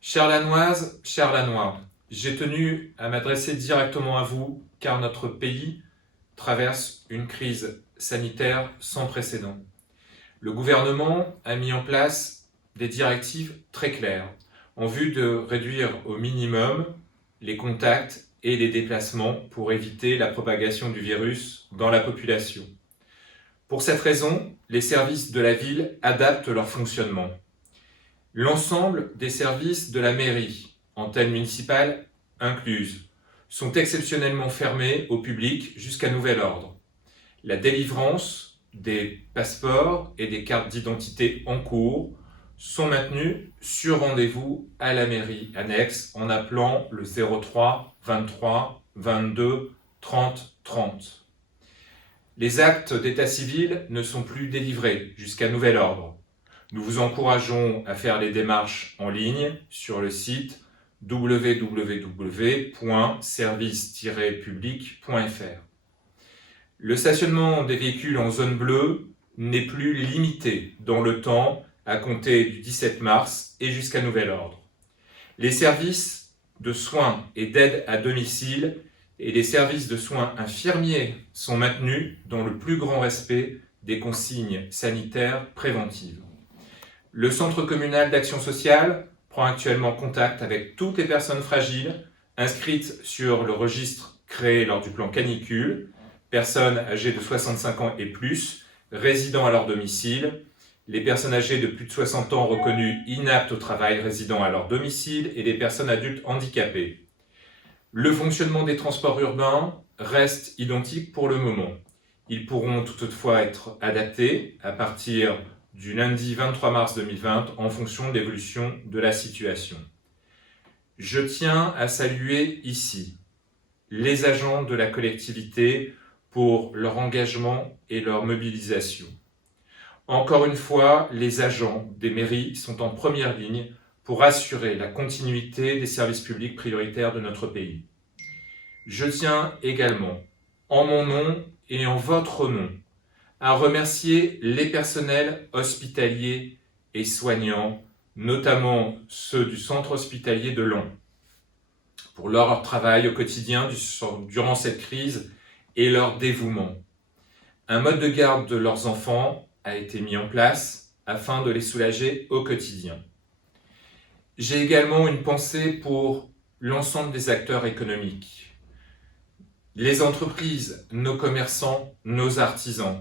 Chère Lannoise, cher Lannois, j'ai tenu à m'adresser directement à vous car notre pays traverse une crise sanitaire sans précédent. Le gouvernement a mis en place des directives très claires en vue de réduire au minimum les contacts et les déplacements pour éviter la propagation du virus dans la population. Pour cette raison, les services de la ville adaptent leur fonctionnement. L'ensemble des services de la mairie, antennes municipales incluses, sont exceptionnellement fermés au public jusqu'à nouvel ordre. La délivrance des passeports et des cartes d'identité en cours sont maintenues sur rendez-vous à la mairie annexe en appelant le 03 23 22 30 30. Les actes d'état civil ne sont plus délivrés jusqu'à nouvel ordre. Nous vous encourageons à faire les démarches en ligne sur le site www.service-public.fr. Le stationnement des véhicules en zone bleue n'est plus limité dans le temps à compter du 17 mars et jusqu'à nouvel ordre. Les services de soins et d'aide à domicile et les services de soins infirmiers sont maintenus dans le plus grand respect des consignes sanitaires préventives. Le Centre communal d'action sociale prend actuellement contact avec toutes les personnes fragiles inscrites sur le registre créé lors du plan canicule, personnes âgées de 65 ans et plus, résidant à leur domicile, les personnes âgées de plus de 60 ans reconnues inaptes au travail résidant à leur domicile et les personnes adultes handicapées. Le fonctionnement des transports urbains reste identique pour le moment. Ils pourront toutefois être adaptés à partir du lundi 23 mars 2020 en fonction de l'évolution de la situation. Je tiens à saluer ici les agents de la collectivité pour leur engagement et leur mobilisation. Encore une fois, les agents des mairies sont en première ligne pour assurer la continuité des services publics prioritaires de notre pays. Je tiens également, en mon nom et en votre nom, à remercier les personnels hospitaliers et soignants, notamment ceux du centre hospitalier de Laon, pour leur travail au quotidien durant cette crise et leur dévouement. Un mode de garde de leurs enfants a été mis en place afin de les soulager au quotidien. J'ai également une pensée pour l'ensemble des acteurs économiques, les entreprises, nos commerçants, nos artisans.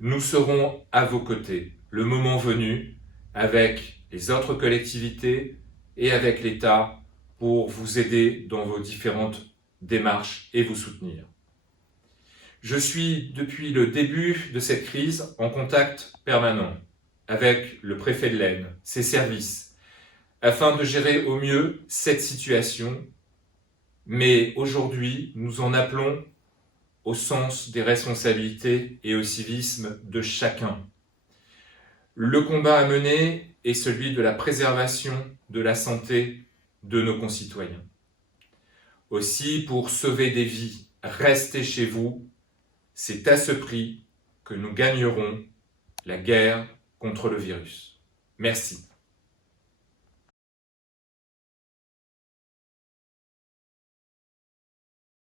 Nous serons à vos côtés, le moment venu, avec les autres collectivités et avec l'État pour vous aider dans vos différentes démarches et vous soutenir. Je suis, depuis le début de cette crise, en contact permanent avec le préfet de l'Aisne, ses services, afin de gérer au mieux cette situation. Mais aujourd'hui, nous en appelons au sens des responsabilités et au civisme de chacun. Le combat à mener est celui de la préservation de la santé de nos concitoyens. Aussi, pour sauver des vies, restez chez vous. C'est à ce prix que nous gagnerons la guerre contre le virus. Merci.